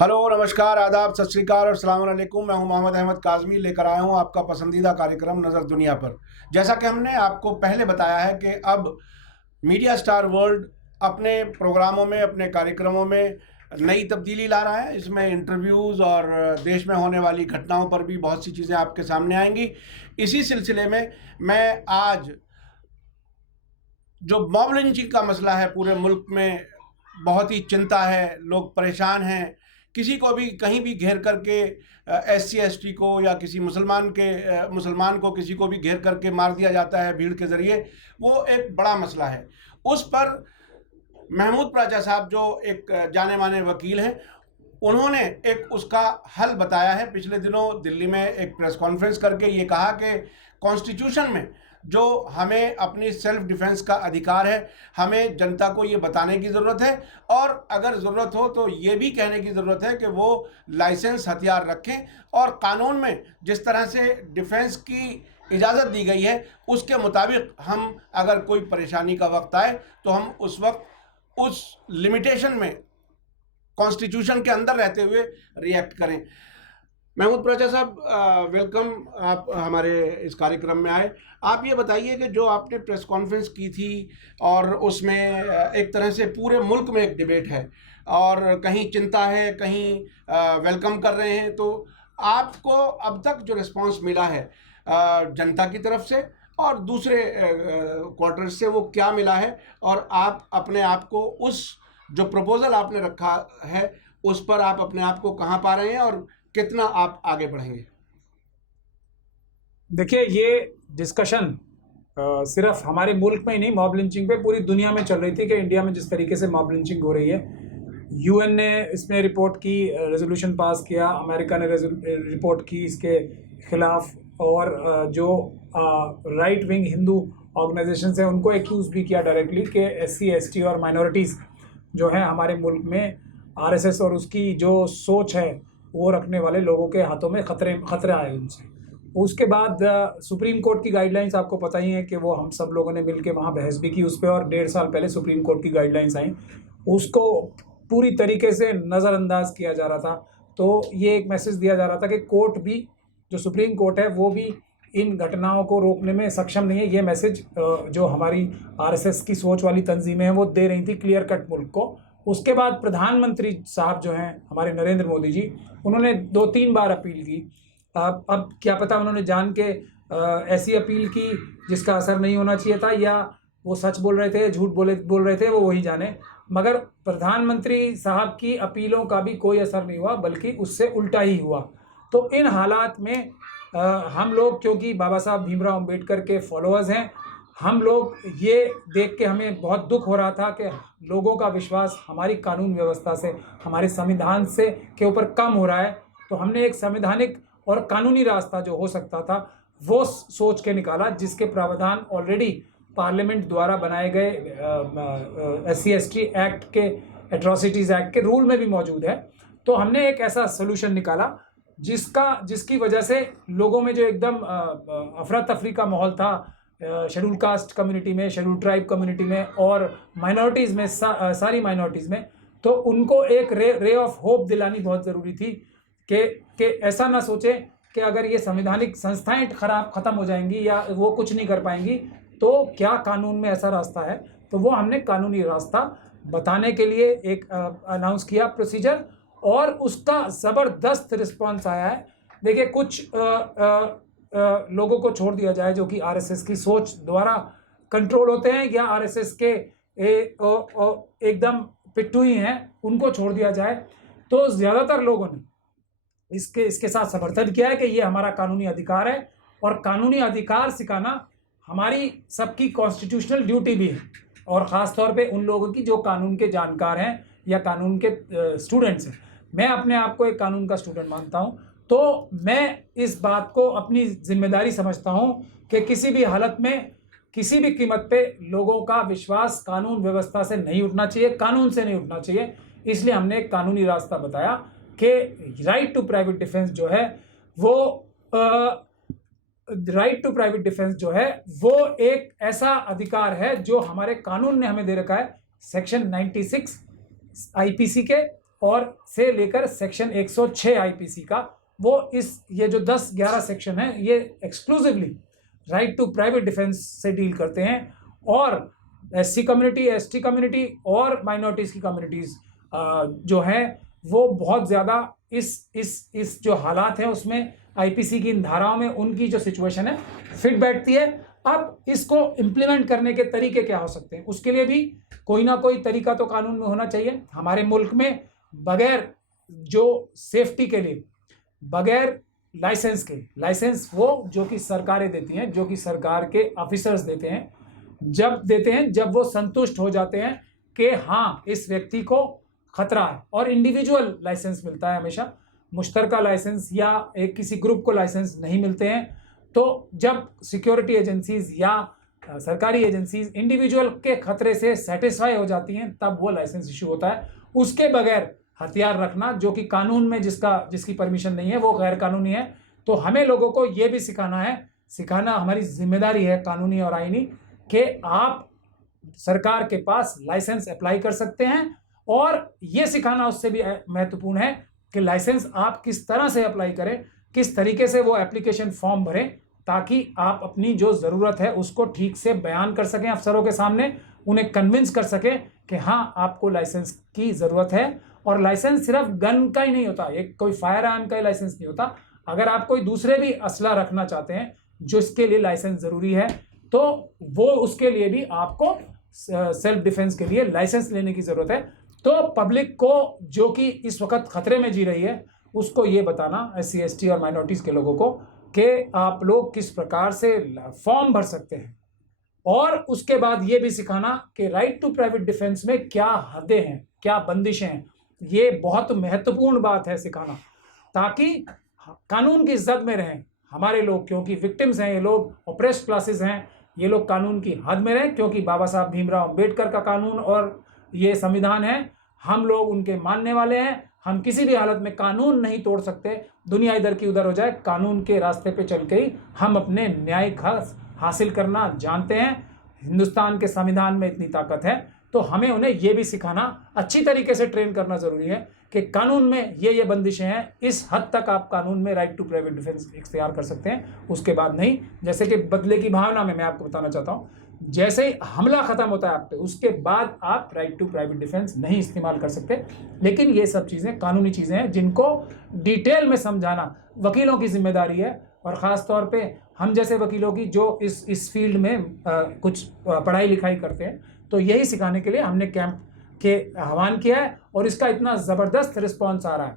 Hello, नमस्कार, आदाब, सत श्री अकाल और अस्सलाम वालेकुम। मैं हूं मोहम्मद अहमद काज़मी, लेकर आया हूं आपका पसंदीदा कार्यक्रम नज़र दुनिया पर। जैसा कि हमने आपको पहले बताया है कि अब मीडिया स्टार वर्ल्ड अपने प्रोग्रामों में, अपने कार्यक्रमों में नई तब्दीली ला रहा है। इसमें इंटरव्यूज़ और देश में होने वाली घटनाओं पर भी बहुत सी चीज़ें आपके सामने आएंगी। इसी सिलसिले में मैं आज जो मॉब लिंचिंग का मसला है, पूरे मुल्क में बहुत ही चिंता है, लोग परेशान हैं। किसी को भी कहीं भी घेर करके SC ST को या किसी मुसलमान को किसी को भी घेर करके मार दिया जाता है भीड़ के ज़रिए, वो एक बड़ा मसला है। उस पर महमूद प्राचा साहब, जो एक जाने माने वकील हैं, उन्होंने एक उसका हल बताया है। पिछले दिनों दिल्ली में एक प्रेस कॉन्फ्रेंस करके ये कहा कि कॉन्स्टिट्यूशन में जो हमें अपनी सेल्फ डिफेंस का अधिकार है, हमें जनता को ये बताने की ज़रूरत है, और अगर ज़रूरत हो तो ये भी कहने की ज़रूरत है कि वो लाइसेंस हथियार रखें, और कानून में जिस तरह से डिफेंस की इजाज़त दी गई है उसके मुताबिक हम अगर कोई परेशानी का वक्त आए तो हम उस वक्त उस लिमिटेशन में कॉन्स्टिट्यूशन के अंदर रहते हुए रिएक्ट करें। महमूद प्राचा साहब, वेलकम, आप हमारे इस कार्यक्रम में आए। आप ये बताइए कि जो आपने प्रेस कॉन्फ्रेंस की थी और उसमें एक तरह से पूरे मुल्क में एक डिबेट है, और कहीं चिंता है, कहीं वेलकम कर रहे हैं, तो आपको अब तक जो रिस्पांस मिला है जनता की तरफ से और दूसरे क्वार्टर से, वो क्या मिला है, और आप अपने आप को उस जो प्रपोजल आपने रखा है उस पर आप अपने आप को कहाँ पा रहे हैं और कितना आप आगे बढ़ेंगे? देखिए, ये डिस्कशन सिर्फ हमारे मुल्क में ही नहीं, मॉब लिंचिंग पे पूरी दुनिया में चल रही थी कि इंडिया में जिस तरीके से मॉब लिंचिंग हो रही है। UN ने इसमें रिपोर्ट की, रेजोल्यूशन पास किया, अमेरिका ने रिपोर्ट की इसके खिलाफ, और जो राइट विंग हिंदू ऑर्गेनाइजेशन है उनको एक्यूज़ भी किया डायरेक्टली कि SC ST और माइनॉरिटीज़ जो है हमारे मुल्क में RSS और उसकी जो सोच है वो रखने वाले लोगों के हाथों में खतरा है उनसे। उसके बाद सुप्रीम कोर्ट की गाइडलाइंस आपको पता ही है कि वो हम सब लोगों ने मिलके वहाँ बहस भी की उस पर, और 1.5 साल पहले सुप्रीम कोर्ट की गाइडलाइंस आई, उसको पूरी तरीके से नज़रअंदाज किया जा रहा था। तो ये एक मैसेज दिया जा रहा था कि कोर्ट भी, जो सुप्रीम कोर्ट है, वो भी इन घटनाओं को रोकने में सक्षम नहीं है। ये मैसेज जो हमारी RSS की सोच वाली तंजीमें हैं वो दे रही थी क्लियर कट मुल्क को। उसके बाद प्रधानमंत्री साहब जो हैं हमारे नरेंद्र मोदी जी, उन्होंने 2-3 बार अपील की। अब क्या पता उन्होंने जान के ऐसी अपील की जिसका असर नहीं होना चाहिए था, या वो सच बोल रहे थे, झूठ बोल रहे थे, वो वही जाने। मगर प्रधानमंत्री साहब की अपीलों का भी कोई असर नहीं हुआ, बल्कि उससे उल्टा ही हुआ। तो इन हालात में हम लोग, क्योंकि बाबा साहब भीमराव अम्बेडकर के फॉलोअर्स हैं, हम लोग ये देख के हमें बहुत दुख हो रहा था कि लोगों का विश्वास हमारी कानून व्यवस्था से, हमारे संविधान से के ऊपर कम हो रहा है। तो हमने एक संवैधानिक और कानूनी रास्ता जो हो सकता था वो सोच के निकाला, जिसके प्रावधान ऑलरेडी पार्लियामेंट द्वारा बनाए गए SC ST एक्ट के, एट्रोसिटीज़ एक्ट के रूल में भी मौजूद है। तो हमने एक ऐसा सोल्यूशन निकाला जिसकी वजह से लोगों में जो एकदम अफरा तफरी का माहौल था, शेड्यूल कास्ट कम्युनिटी में, शेड्यूल ट्राइब कम्युनिटी में और माइनॉरिटीज़ में, सारी माइनॉरिटीज़ में, तो उनको एक रे ऑफ होप दिलानी बहुत ज़रूरी थी कि ऐसा ना सोचें कि अगर ये संवैधानिक संस्थाएं ख़त्म हो जाएंगी या वो कुछ नहीं कर पाएंगी तो क्या कानून में ऐसा रास्ता है। तो वो हमने कानूनी रास्ता बताने के लिए एक अनाउंस किया प्रोसीजर, और उसका ज़बरदस्त रिस्पांस आया है। देखिए, कुछ लोगों को छोड़ दिया जाए जो कि RSS की सोच द्वारा कंट्रोल होते हैं या RSS के एकदम पिट्ठू ही हैं, उनको छोड़ दिया जाए। तो ज़्यादातर लोगों ने इसके साथ समर्थन किया है कि ये हमारा कानूनी अधिकार है, और कानूनी अधिकार सिखाना हमारी सबकी कॉन्स्टिट्यूशनल ड्यूटी भी है, और ख़ास तौर पे उन लोगों की जो कानून के जानकार हैं या कानून के स्टूडेंट्स हैं। मैं अपने आप को एक कानून का स्टूडेंट मानता हूं, तो मैं इस बात को अपनी जिम्मेदारी समझता हूं कि किसी भी हालत में, किसी भी कीमत पे लोगों का विश्वास कानून व्यवस्था से नहीं उठना चाहिए, कानून से नहीं उठना चाहिए। इसलिए हमने एक कानूनी रास्ता बताया कि राइट टू प्राइवेट डिफेंस जो है वो राइट टू प्राइवेट डिफेंस जो है वो एक ऐसा अधिकार है जो हमारे कानून ने हमें दे रखा है, सेक्शन 96 IPC के, और से लेकर सेक्शन 106 आईपीसी का, वो ये जो 10-11 सेक्शन है ये exclusively right to private defence से डील करते हैं। और एससी कम्युनिटी, एसटी कम्युनिटी और माइनॉरिटीज़ की कम्युनिटीज़ जो हैं वो बहुत ज़्यादा इस जो हालात हैं उसमें आईपीसी की इन धाराओं में उनकी जो सिचुएशन है फिट बैठती है। अब इसको इम्प्लीमेंट करने के तरीके क्या हो सकते हैं, उसके लिए भी कोई ना कोई तरीका तो कानून में होना चाहिए। हमारे मुल्क में बगैर जो सेफ्टी के लिए, बगैर लाइसेंस के, लाइसेंस वो जो कि सरकारें देती हैं, जो कि सरकार के ऑफिसर्स देते हैं, जब वो संतुष्ट हो जाते हैं कि हाँ इस व्यक्ति को खतरा है, और इंडिविजुअल लाइसेंस मिलता है हमेशा, मुश्तरका लाइसेंस या एक किसी ग्रुप को लाइसेंस नहीं मिलते हैं। तो जब सिक्योरिटी एजेंसीज या सरकारी एजेंसीज इंडिविजुअल के खतरे से सेटिस्फाई हो जाती हैं तब वो लाइसेंस इशू होता है। उसके बगैर हथियार रखना जो कि कानून में जिसकी परमिशन नहीं है वो गैर कानूनी है। तो हमें लोगों को ये भी सिखाना हमारी जिम्मेदारी है कानूनी और आईनी, कि आप सरकार के पास लाइसेंस अप्लाई कर सकते हैं, और ये सिखाना उससे भी महत्वपूर्ण है कि लाइसेंस आप किस तरह से अप्लाई करें, किस तरीके से वो एप्लीकेशन फॉर्म भरें, ताकि आप अपनी जो ज़रूरत है उसको ठीक से बयान कर सकें अफसरों के सामने, उन्हें कन्विंस कर सकें कि हाँ आपको लाइसेंस की ज़रूरत है। और लाइसेंस सिर्फ गन का ही नहीं होता, एक कोई फायर आर्म का ही लाइसेंस नहीं होता। अगर आप कोई दूसरे भी असला रखना चाहते हैं जो इसके लिए लाइसेंस ज़रूरी है, तो वो उसके लिए भी आपको सेल्फ डिफेंस के लिए लाइसेंस लेने की ज़रूरत है। तो पब्लिक को जो कि इस वक्त खतरे में जी रही है उसको ये बताना, एससी एसटी और माइनॉरिटीज़ के लोगों को, कि आप लोग किस प्रकार से फॉर्म भर सकते हैं, और उसके बाद ये भी सिखाना कि राइट टू प्राइवेट डिफेंस में क्या हदें हैं, क्या बंदिशें हैं। ये बहुत महत्वपूर्ण बात है सिखाना, ताकि कानून की इज्जत में रहें हमारे लोग, क्योंकि विक्टिम्स हैं ये लोग, ऑप्रेस्ड क्लासेस हैं ये लोग, कानून की हद में रहें, क्योंकि बाबा साहब भीमराव अंबेडकर का कानून और ये संविधान है, हम लोग उनके मानने वाले हैं। हम किसी भी हालत में कानून नहीं तोड़ सकते, दुनिया इधर की उधर हो जाए, कानून के रास्ते पे चल के ही हम अपने न्याय हासिल करना जानते हैं। हिंदुस्तान के संविधान में इतनी ताकत है, तो हमें उन्हें ये भी सिखाना, अच्छी तरीके से ट्रेन करना ज़रूरी है कि कानून में ये बंदिशें हैं, इस हद तक आप कानून में राइट टू प्राइवेट डिफेंस इख्तियार कर सकते हैं, उसके बाद नहीं। जैसे कि बदले की भावना में मैं आपको बताना चाहता हूँ, जैसे ही हमला ख़त्म होता है आप पे, उसके बाद आप राइट टू प्राइवेट डिफेंस नहीं इस्तेमाल कर सकते। लेकिन ये सब चीज़ें कानूनी चीज़ें हैं जिनको डिटेल में समझाना वकीलों की जिम्मेदारी है, और ख़ास तौर पे हम जैसे वकीलों की जो इस फील्ड में कुछ पढ़ाई लिखाई करते हैं। तो यही सिखाने के लिए हमने कैंप के आह्वान किया है, और इसका इतना ज़बरदस्त रिस्पॉन्स आ रहा है।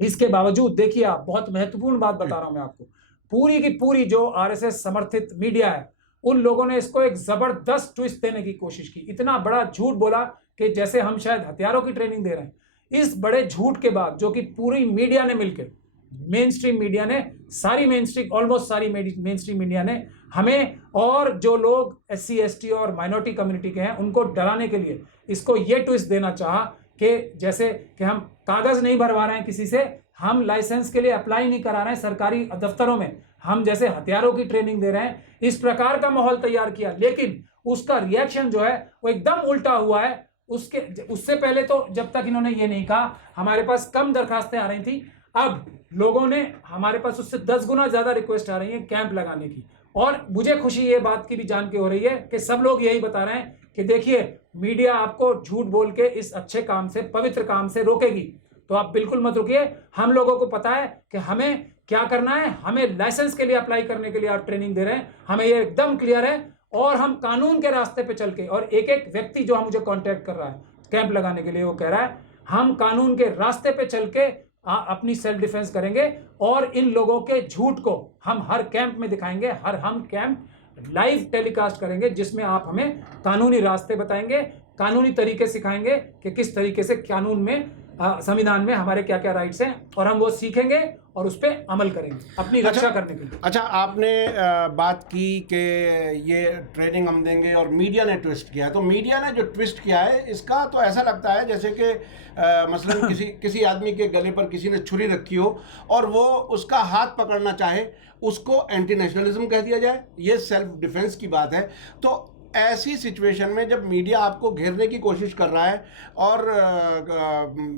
इसके बावजूद देखिए, आप बहुत महत्वपूर्ण बात बता रहा हूँ मैं आपको, पूरी की पूरी जो आरएसएस समर्थित मीडिया है उन लोगों ने इसको एक ज़बरदस्त ट्विस्ट देने की कोशिश की, इतना बड़ा झूठ बोला कि जैसे हम शायद हथियारों की ट्रेनिंग दे रहे हैं। इस बड़े झूठ के बाद, जो कि पूरी मीडिया ने मिलकर, मेन स्ट्रीम मीडिया ने, ऑलमोस्ट सारी मेन स्ट्रीम मीडिया ने हमें, और जो लोग एससी एसटी और माइनॉरिटी कम्युनिटी के हैं उनको डराने के लिए इसको ये ट्विस्ट देना चाहा कि जैसे कि हम कागज़ नहीं भरवा रहे हैं किसी से, हम लाइसेंस के लिए अप्लाई नहीं करा रहे हैं सरकारी दफ्तरों में, हम जैसे हथियारों की ट्रेनिंग दे रहे हैं, इस प्रकार का माहौल तैयार किया। लेकिन उसका रिएक्शन जो है वो एकदम उल्टा हुआ है। उससे पहले तो जब तक इन्होंने ये नहीं कहा, हमारे पास कम दरखास्तें आ रही थी, अब लोगों ने, हमारे पास उससे 10 गुना ज़्यादा रिक्वेस्ट आ रही है कैंप लगाने की। और मुझे खुशी ये बात की भी जान के हो रही है कि सब लोग यही बता रहे हैं कि देखिए, मीडिया आपको झूठ बोल के इस अच्छे काम से, पवित्र काम से रोकेगी, तो आप बिल्कुल मत रुकिए। हम लोगों को पता है कि हमें क्या करना है, हमें लाइसेंस के लिए अप्लाई करने के लिए आप ट्रेनिंग दे रहे हैं, हमें ये एकदम क्लियर है। और हम कानून के रास्ते पे चल के, और एक एक व्यक्ति जो मुझे कांटेक्ट कर रहा है कैंप लगाने के लिए, वो कह रहा है हम कानून के रास्ते पे चल के अपनी सेल्फ डिफेंस करेंगे, और इन लोगों के झूठ को हम हर कैंप में दिखाएंगे, हम कैंप लाइव टेलीकास्ट करेंगे, जिसमें आप हमें कानूनी रास्ते बताएंगे, कानूनी तरीके सिखाएंगे कि किस तरीके से कानून में, संविधान में हमारे क्या क्या राइट्स हैं, और हम वो सीखेंगे और उस पर अमल करेंगे अपनी रक्षा करने के लिए। अच्छा, आपने बात की कि ये ट्रेनिंग हम देंगे और मीडिया ने ट्विस्ट किया, तो मीडिया ने जो ट्विस्ट किया है इसका तो ऐसा लगता है जैसे कि मसलन किसी आदमी के गले पर किसी ने छुरी रखी हो और वो उसका हाथ पकड़ना चाहे, उसको एंटी नेशनलिज्म कह दिया जाए। ये सेल्फ डिफेंस की बात है। तो ऐसी सिचुएशन में जब मीडिया आपको घेरने की कोशिश कर रहा है और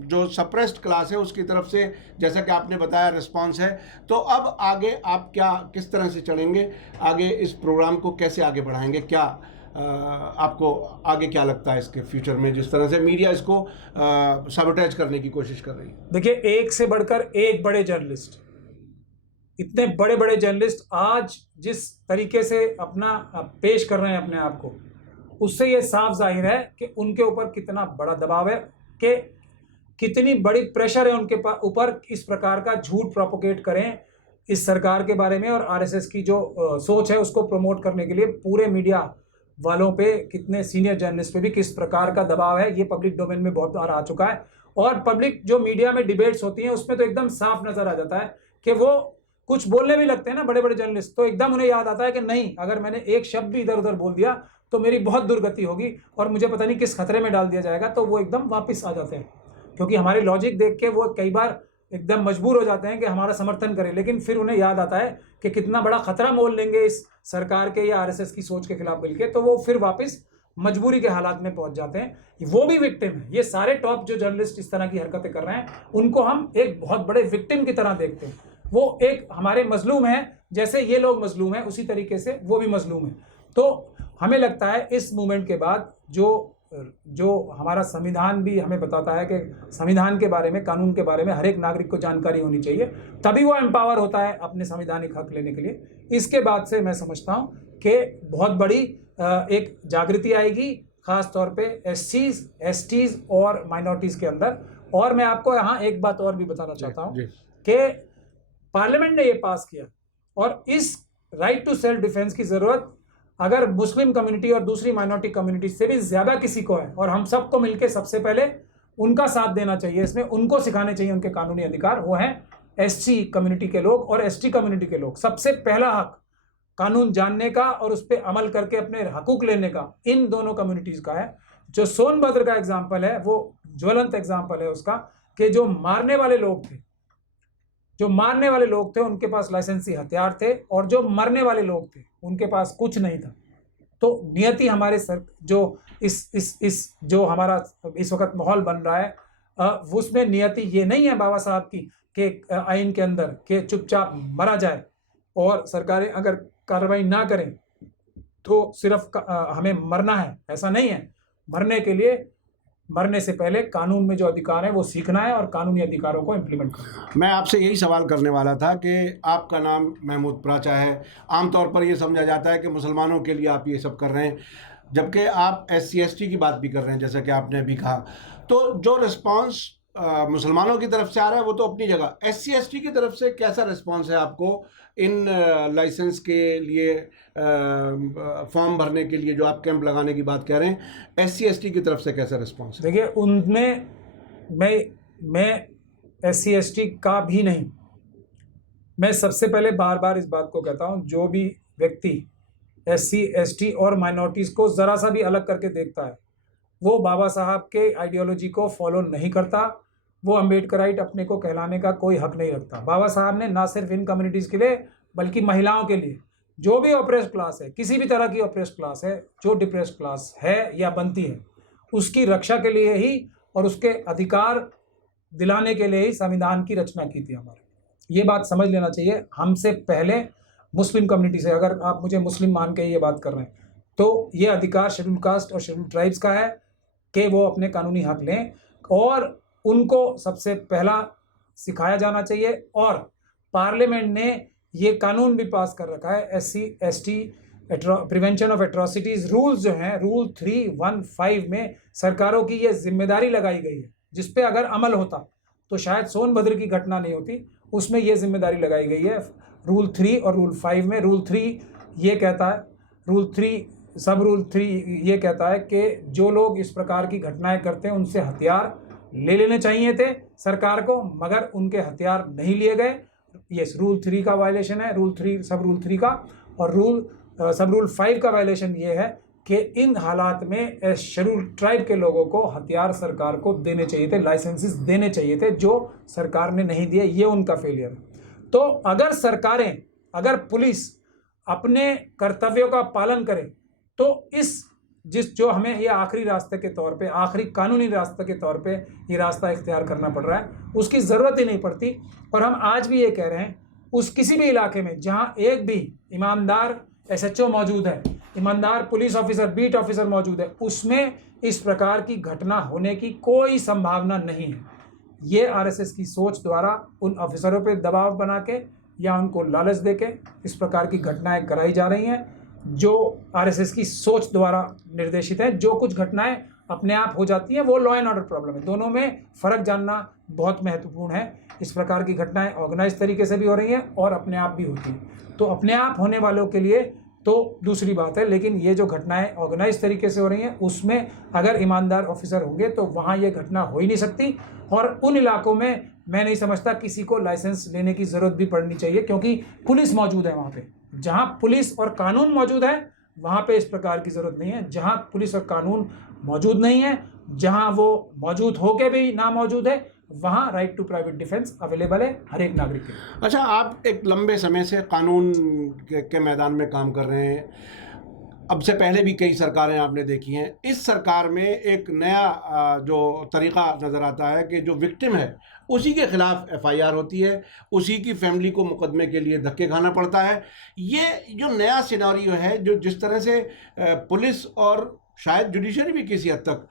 जो सप्रेस्ड क्लास है उसकी तरफ से जैसा कि आपने बताया रिस्पांस है, तो अब आगे आप क्या किस तरह से चलेंगे, आगे इस प्रोग्राम को कैसे आगे बढ़ाएंगे, क्या आपको आगे क्या लगता है इसके फ्यूचर में जिस तरह से मीडिया इसको सबोटेज करने की कोशिश कर रही है? देखिए, एक से बढ़कर एक बड़े जर्नलिस्ट, इतने बड़े बड़े जर्नलिस्ट आज जिस तरीके से अपना पेश कर रहे हैं अपने आप को, उससे ये साफ जाहिर है कि उनके ऊपर कितना बड़ा दबाव है, कि कितनी बड़ी प्रेशर है उनके ऊपर इस प्रकार का झूठ प्रोपोगेट करें इस सरकार के बारे में, और आरएसएस की जो सोच है उसको प्रमोट करने के लिए पूरे मीडिया वालों पे, कितने सीनियर जर्नलिस्ट पे भी किस प्रकार का दबाव है, ये पब्लिक डोमेन में बहुत बार आ चुका है। और पब्लिक जो मीडिया में डिबेट्स होती हैं उसमें तो एकदम साफ नजर आ जाता है कि वो कुछ बोलने भी लगते हैं ना बड़े बड़े जर्नलिस्ट, तो एकदम उन्हें याद आता है कि नहीं, अगर मैंने एक शब्द भी इधर उधर बोल दिया तो मेरी बहुत दुर्गति होगी और मुझे पता नहीं किस खतरे में डाल दिया जाएगा, तो वो एकदम वापस आ जाते हैं, क्योंकि हमारी लॉजिक देख के वो कई बार एकदम मजबूर हो जाते हैं कि हमारा समर्थन करें, लेकिन फिर उन्हें याद आता है कि कितना बड़ा खतरा मोल लेंगे इस सरकार के या आरएसएस की सोच के खिलाफ मिलके, तो वो फिर वापस मजबूरी के हालात में पहुंच जाते हैं। वो भी विक्टिम है। ये सारे टॉप जो जर्नलिस्ट इस तरह की हरकतें कर रहे हैं उनको हम एक बहुत बड़े विक्टिम की तरह देखते हैं। वो एक हमारे मजलूम है, जैसे ये लोग मजलूम हैं उसी तरीके से वो भी मजलूम है। तो हमें लगता है इस मूवमेंट के बाद जो हमारा संविधान भी हमें बताता है कि संविधान के बारे में, कानून के बारे में हर एक नागरिक को जानकारी होनी चाहिए, तभी वो एम्पावर होता है अपने संवैधानिक हक लेने के लिए। इसके बाद से मैं समझता हूँ कि बहुत बड़ी एक जागृति आएगी, खास तौर पे एससीज, एसटीज और माइनॉरिटीज़ के अंदर। और मैं आपको यहाँ एक बात और भी बताना चाहता हूँ कि पार्लियामेंट ने ये पास किया, और इस राइट टू सेल्फ डिफेंस की ज़रूरत अगर मुस्लिम कम्युनिटी और दूसरी माइनॉरिटी कम्युनिटी से भी ज़्यादा किसी को है, और हम सबको मिलकर सबसे पहले उनका साथ देना चाहिए, इसमें उनको सिखाने चाहिए उनके कानूनी अधिकार, वो हैं एससी कम्युनिटी के लोग और एसटी कम्युनिटी के लोग। सबसे पहला हक कानून जानने का और उस पर अमल करके अपने हकूक लेने का इन दोनों कम्युनिटीज़ का है। जो सोनभद्र का एग्जाम्पल है वो ज्वलंत एग्जाम्पल है उसका, कि जो मारने वाले लोग थे उनके पास लाइसेंसी हथियार थे, और जो मरने वाले लोग थे उनके पास कुछ नहीं था। तो नियति हमारे सर जो इस जो हमारा इस वक्त माहौल बन रहा है उसमें नियति ये नहीं है बाबा साहब की कि आइन के अंदर कि चुपचाप मरा जाए और सरकारें अगर कार्रवाई ना करें तो सिर्फ हमें मरना है, ऐसा नहीं है। मरने के लिए, मरने से पहले कानून में जो अधिकार है वो सीखना है और कानूनी अधिकारों को इम्प्लीमेंट करना है। मैं आपसे यही सवाल करने वाला था कि आपका नाम महमूद प्राचा है, आमतौर पर ये समझा जाता है कि मुसलमानों के लिए आप ये सब कर रहे हैं, जबकि आप SC ST की बात भी कर रहे हैं जैसा कि आपने अभी कहा। तो जो रिस्पांस मुसलमानों की तरफ से आ रहा है वो तो अपनी जगह, SC ST की तरफ से कैसा रिस्पांस है आपको इन लाइसेंस के लिए, फॉर्म भरने के लिए जो आप कैंप लगाने की बात कह रहे हैं, SC ST की तरफ से कैसा रिस्पांस है? देखिए, उनमें मैं SC ST का भी नहीं, मैं सबसे पहले बार बार इस बात को कहता हूँ, जो भी व्यक्ति SC ST और माइनॉरिटीज़ को ज़रा सा भी अलग करके देखता है वो बाबा साहब के आइडियोलॉजी को फॉलो नहीं करता, वो अम्बेडकराइट अपने को कहलाने का कोई हक नहीं रखता। बाबा साहब ने ना सिर्फ इन कम्युनिटीज़ के लिए बल्कि महिलाओं के लिए, जो भी ऑप्रेस्ड क्लास है, किसी भी तरह की ऑप्रेस्ड क्लास है, जो डिप्रेस्ड क्लास है या बनती है, उसकी रक्षा के लिए ही और उसके अधिकार दिलाने के लिए ही संविधान की रचना की थी हमारे। ये बात समझ लेना चाहिए। हमसे पहले मुस्लिम कम्युनिटी से, अगर आप मुझे मुस्लिम मान के ये बात कर रहे हैं, तो ये अधिकार शेड्यूल कास्ट और शेड्यूल ट्राइब्स का है कि वो अपने कानूनी हक लें, और उनको सबसे पहला सिखाया जाना चाहिए। और पार्लियामेंट ने ये कानून भी पास कर रखा है, SC ST prevention of atrocities rules जो हैं, रूल 315 में सरकारों की ये जिम्मेदारी लगाई गई है, जिस पे अगर अमल होता तो शायद सोनभद्र की घटना नहीं होती। उसमें ये जिम्मेदारी लगाई गई है रूल 3 और रूल 5 में। रूल 3 ये कहता है, सब रूल 3 ये कहता है कि जो लोग इस प्रकार की घटनाएं करते हैं उनसे हथियार ले लेने चाहिए थे सरकार को, मगर उनके हथियार नहीं लिए गए। ये रूल 3 का वायलेशन है, सब रूल 3 का। और सब रूल 5 का वायलेशन ये है कि इन हालात में शेड्यूल ट्राइब के लोगों को हथियार सरकार को देने चाहिए थे, लाइसेंसेस देने चाहिए थे, जो सरकार ने नहीं दिए। ये उनका फेलियर है। तो अगर पुलिस अपने कर्तव्यों का पालन करे तो जो हमें ये आखिरी रास्ते के तौर पे, आखिरी कानूनी रास्ते के तौर पे ये रास्ता इख्तियार करना पड़ रहा है, उसकी ज़रूरत ही नहीं पड़ती। और हम आज भी ये कह रहे हैं, उस किसी भी इलाके में जहाँ एक भी ईमानदार SHO मौजूद है, ईमानदार पुलिस ऑफिसर, बीट ऑफिसर मौजूद है, उसमें इस प्रकार की घटना होने की कोई संभावना नहीं है। ये RSS की सोच द्वारा उन ऑफिसरों पे दबाव बना के या उनको लालच दे के इस प्रकार की घटनाएं कराई जा रही हैं, जो RSS की सोच द्वारा निर्देशित है। जो कुछ घटनाएं अपने आप हो जाती हैं वो लॉ एंड ऑर्डर प्रॉब्लम है। दोनों में फ़र्क जानना बहुत महत्वपूर्ण है। इस प्रकार की घटनाएं ऑर्गेनाइज तरीके से भी हो रही हैं और अपने आप भी होती हैं। तो अपने आप होने वालों के लिए तो दूसरी बात है, लेकिन ये जो घटनाएं ऑर्गेनाइज तरीके से हो रही हैं उसमें अगर ईमानदार ऑफिसर होंगे तो वहाँ ये घटना हो ही नहीं सकती। और उन इलाकों में मैं नहीं समझता किसी को लाइसेंस लेने की ज़रूरत भी पड़नी चाहिए, क्योंकि पुलिस मौजूद है वहाँ पे। जहाँ पुलिस और कानून मौजूद है वहाँ पे इस प्रकार की ज़रूरत नहीं है। जहाँ पुलिस और कानून मौजूद नहीं है, जहाँ वो मौजूद होके भी ना मौजूद है, वहाँ right to private defence available है हर एक नागरिक के लिए। अच्छा, आप एक लंबे समय से कानून के मैदान में काम कर रहे हैं। अब से पहले भी कई सरकारें आपने देखी हैं। इस सरकार में एक नया जो तरीक़ा नज़र आता है कि जो विक्टिम है उसी के ख़िलाफ़ FIR होती है, उसी की फैमिली को मुकदमे के लिए धक्के खाना पड़ता है। ये जो नया सिनेरियो है, जो जिस तरह से पुलिस और शायद जुडिशरी भी किसी हद तक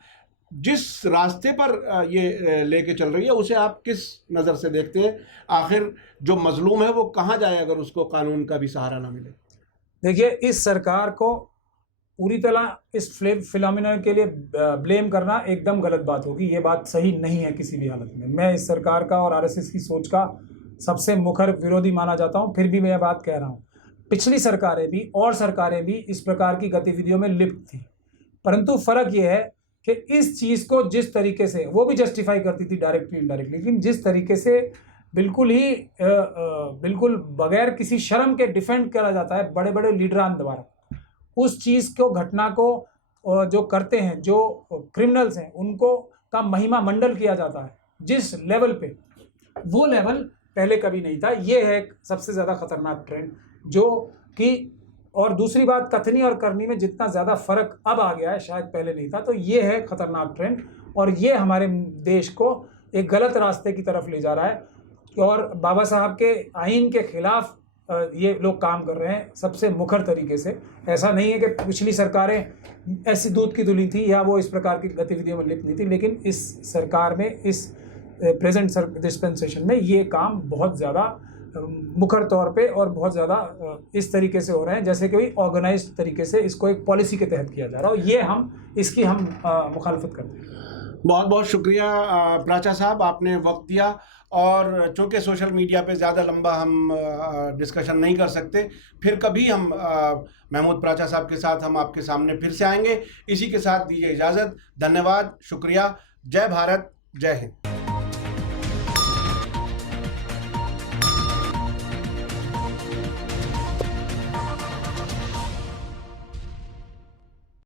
जिस रास्ते पर ये लेके चल रही है, उसे आप किस नज़र से देखते हैं? आखिर जो मज़लूम है वो कहाँ जाए अगर उसको कानून का भी सहारा ना मिले? देखिए, इस सरकार को पूरी तरह इस फिनोमिना के लिए ब्लेम करना एकदम गलत बात होगी। ये बात सही नहीं है किसी भी हालत में। मैं इस सरकार का और RSS की सोच का सबसे मुखर विरोधी माना जाता हूँ, फिर भी मैं ये बात कह रहा हूँ। पिछली सरकारें भी और सरकारें भी इस प्रकार की गतिविधियों में लिप्त थी, परंतु फ़र्क ये है कि इस चीज़ को जिस तरीके से वो भी जस्टिफाई करती थी डायरेक्टली इनडायरेक्टली, लेकिन जिस तरीके से बिल्कुल बगैर किसी शर्म के डिफेंड करा जाता है बड़े बड़े लीडरान द्वारा, उस चीज़ को, घटना को जो करते हैं, जो क्रिमिनल्स हैं, उनको का महिमा मंडल किया जाता है जिस लेवल पे, वो लेवल पहले कभी नहीं था। ये है सबसे ज़्यादा ख़तरनाक ट्रेंड जो कि, और दूसरी बात, कथनी और करनी में जितना ज़्यादा फ़र्क अब आ गया है, शायद पहले नहीं था। तो ये है ख़तरनाक ट्रेंड और ये हमारे देश को एक गलत रास्ते की तरफ ले जा रहा है। और बाबा साहब के आइन के ख़िलाफ़ ये लोग काम कर रहे हैं सबसे मुखर तरीके से। ऐसा नहीं है कि पिछली सरकारें ऐसी दूध की धुली थी या वो इस प्रकार की गतिविधियों में लिप्त नहीं थी, लेकिन इस सरकार में, इस प्रेजेंट डिस्पेंसेशन में ये काम बहुत ज़्यादा मुखर तौर पे और बहुत ज़्यादा इस तरीके से हो रहे हैं जैसे कि ऑर्गेनाइज्ड तरीके से इसको एक पॉलिसी के तहत किया जा रहा है। ये इसकी हम मुखालफत करते हैं। बहुत बहुत शुक्रिया प्राचा साहब, आपने वक्त दिया। और चूँकि सोशल मीडिया पे ज़्यादा लंबा हम डिस्कशन नहीं कर सकते, फिर कभी हम महमूद प्राचा साहब के साथ हम आपके सामने फिर से आएंगे। इसी के साथ दीजिए इजाज़त। धन्यवाद, शुक्रिया। जय भारत, जय हिंद।